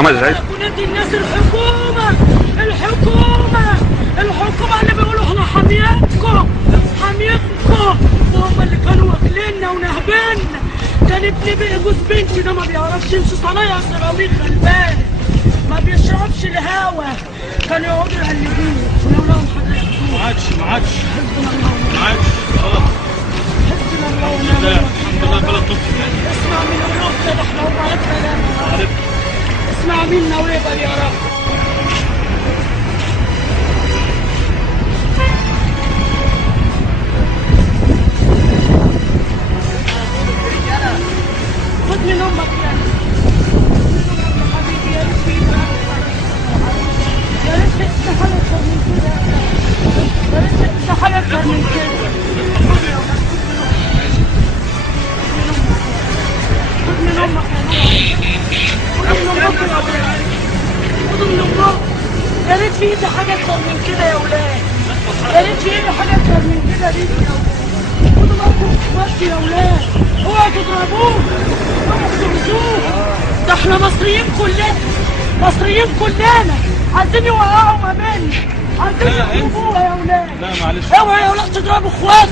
محمد سعيد. ونادي الناس الحكومة اللي بيقولوا احنا حاميتكم وهم اللي كانوا واكليننا ونهبنا. كان ابني بقى جوز بنتي ده ما بيعرفش يمشي صنايع سيراميك غلبان، ما بيشربش الهوا، كانوا يقعدوا يقلبوه ولو لهم حاجة ياخدوه. ما عادش حسبنا الله خلاص. حسبنا الله ونعم الوكيل. بلا طفل اسمع من الروح كده، احنا هم عرفنا. اسمع منا ويقبل يا رب. خد من امك يعني، حبيبي يا ريت في ايدك، يا ريت تستحل اكتر من كده، يا ريت تستحل اكتر من كده. خد من امك يا ولاد، خد من امك. يا ريت في ايدي حاجه اكتر من كده يا ولاد، يا ريت في ايدي حاجه اكتر من كده ليك يا ولاد. خدوا بالكم اخواتي يا ولاد، اوعوا تضربوه، اوعوا تضربوه. ده احنا مصريين كلنا عايزين يوقعوا ما بيننا، عايزين يضربوها يا ولاد. لا معلش، اوعوا يا ولاد تضربوا اخوات،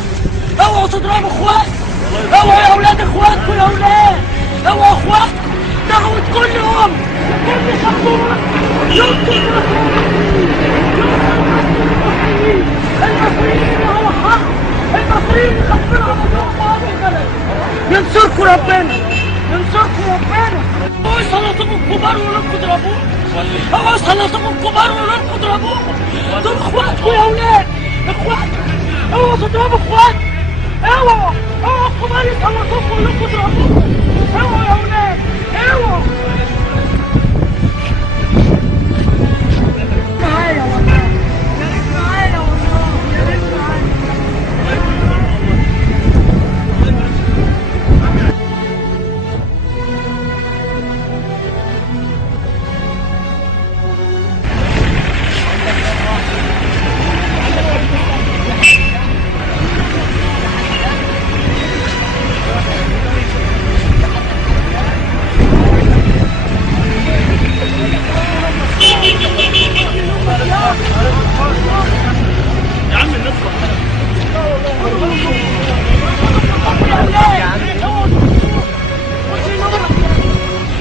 اوعوا تضربوا اخوات، اوعوا يا ولاد اخواتكم يا ولاد، اوعوا اخواتكم. دعوة كل ام لكل خطوة يمكن المصريين على حق، المصريين اللي خاطفين على ذوق هذا البلد. ينصركم ربنا، ينصركم ربنا. اوعوا يسلطوكم الكبار ويقولوا اضربوه، اوعوا يسلطوكم الكبار ويقولوا اضربوه. دول اخواتكم يا ولاد، اخواتكم. اوعوا تضربوا اخواتكم، اوعوا الكبار يسلطوكم ويقولوا اضربوه. اوعوا يا ولاد، اوعوا. معايا والله، يا ريت معايا والله، يا ريت معايا. يا عم الناس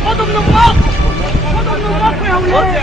خدوا من امكم يا ولاد.